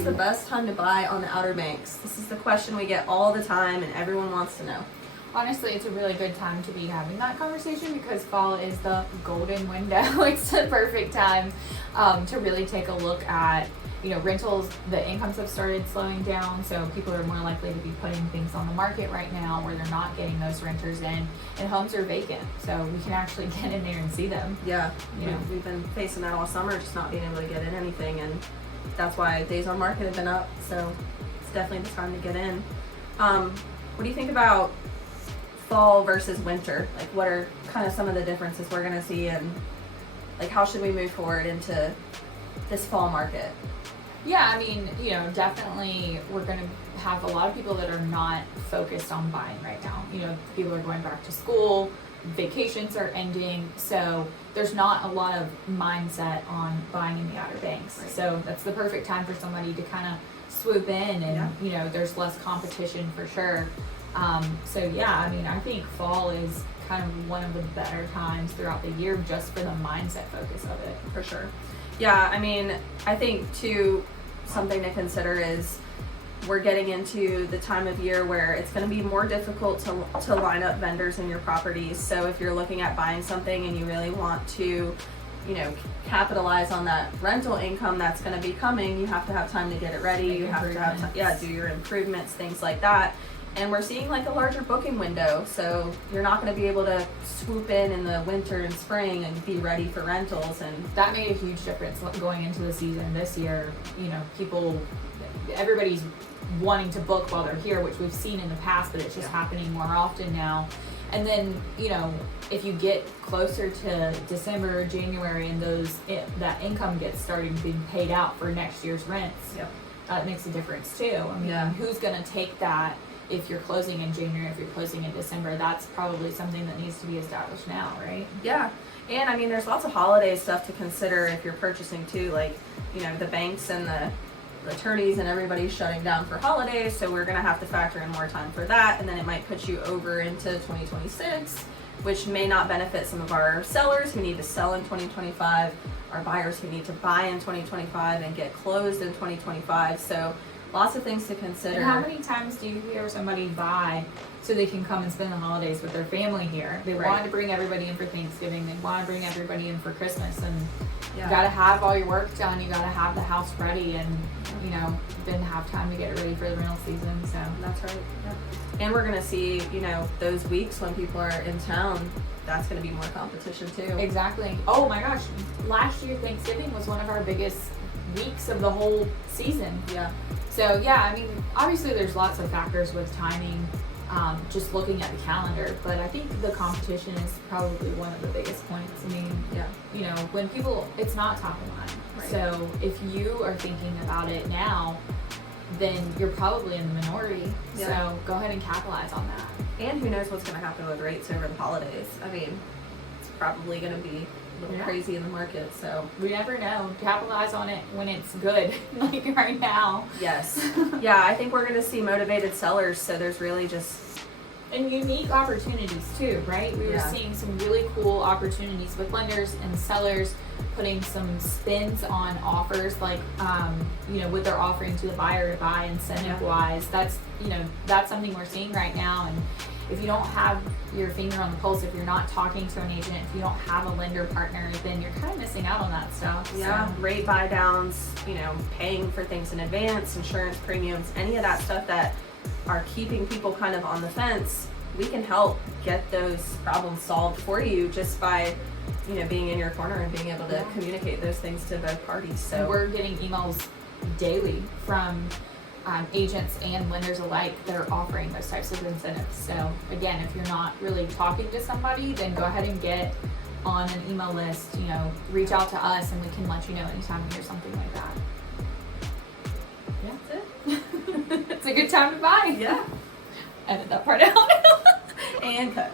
is the best time to buy on the Outer Banks? This is the question we get all the time and everyone wants to know. Honestly, it's a really good time to be having that conversation because fall is the golden window. It's the perfect time to really take a look at, rentals. The incomes have started slowing down, so people are more likely to be putting things on the market right now where they're not getting those renters in, and homes are vacant, so we can actually get in there and see them. Yeah, we've been facing that all summer, just not being able to get in anything, and that's why days on market have been up, so it's definitely the time to get in. What do you think about fall versus winter? Like, what are kind of some of the differences we're going to see, and like how should we move forward into this fall market? Yeah, I mean, definitely we're going to have a lot of people that are not focused on buying right now. People are going back to school, vacations are ending, so there's not a lot of mindset on buying in the Outer Banks. Right. So that's the perfect time for somebody to kind of swoop in, and there's less competition for sure. I think fall is kind of one of the better times throughout the year just for the mindset focus of it. For sure. Yeah, I mean, I think too, something to consider is we're getting into the time of year where it's going to be more difficult to line up vendors in your properties. So if you're looking at buying something and you really want to, capitalize on that rental income that's going to be coming, you have to have time to get it ready. You have to have do your improvements, things like that. And we're seeing like a larger booking window, so you're not going to be able to swoop in the winter and spring and be ready for rentals. And that made a huge difference going into the season this year. Everybody's wanting to book while they're here, which we've seen in the past, but it's just happening more often now. And then, if you get closer to December or January and that income gets started being paid out for next year's rents, that makes a difference too. I mean, who's going to take that? If you're closing in January, if you're closing in December, that's probably something that needs to be established now, right? Yeah. And I mean, there's lots of holiday stuff to consider if you're purchasing too, like, the banks and the attorneys and everybody's shutting down for holidays. So we're going to have to factor in more time for that. And then it might put you over into 2026, which may not benefit some of our sellers who need to sell in 2025, our buyers who need to buy in 2025 and get closed in 2025. So lots of things to consider. And how many times do you hear somebody buy so they can come and spend the holidays with their family here? They want to bring everybody in for Thanksgiving. They want to bring everybody in for Christmas. And you got to have all your work done. You got to have the house ready and, then have time to get ready for the rental season. So that's right. Yeah. And we're going to see, those weeks when people are in town, that's going to be more competition too. Exactly. Oh my gosh. Last year, Thanksgiving was one of our biggest weeks of the whole season. Yeah. So I mean, obviously there's lots of factors with timing, just looking at the calendar, but I think the competition is probably one of the biggest points. I mean, when people, it's not top of mind. Right. So if you are thinking about it now, then you're probably in the minority. Yeah. So go ahead and capitalize on that. And who knows what's going to happen with rates over the holidays. I mean, it's probably going to be a little crazy in the market, so we never know. Capitalize on it when it's good, like right now. Yes. Yeah, I think we're going to see motivated sellers, so there's really just and unique opportunities too, right? We were seeing some really cool opportunities with lenders and sellers putting some spins on offers, like what they're offering to the buyer to buy incentive wise. That's something we're seeing right now. And if you don't have your finger on the pulse, if you're not talking to an agent, if you don't have a lender partner, then you're kind of missing out on that stuff. Yeah, so rate buy downs, paying for things in advance, insurance premiums, any of that stuff that are keeping people kind of on the fence, we can help get those problems solved for you just by, being in your corner and being able to communicate those things to both parties. So we're getting emails daily from agents and lenders alike that are offering those types of incentives. So again, if you're not really talking to somebody, then go ahead and get on an email list, reach out to us and we can let you know anytime we hear something like that. Yeah, that's it. It's a good time to buy. Yeah. Edit that part out. And cut.